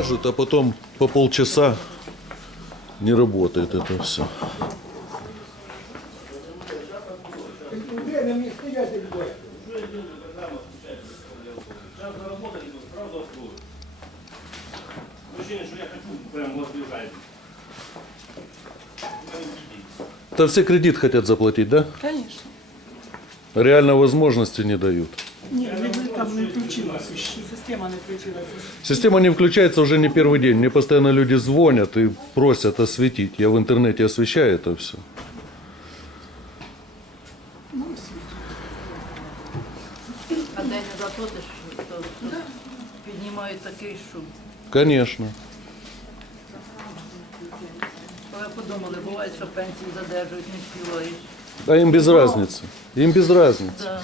работают, а потом по полчаса не работает это все. Это все кредит хотят заплатить, да? Конечно. Реально возможности не дают Ні, не ви там не включилася, ще система не включилася. Система не включается уже не первый день. Мне постоянно люди звонят и просят осветить. Я в интернете освещаю это все. А де не заходиш, то піднімають такий шум. Конечно. Ви подумали, буває, що пенсії задержують, не співаєш. А им без разницы. Им без разницы. Да.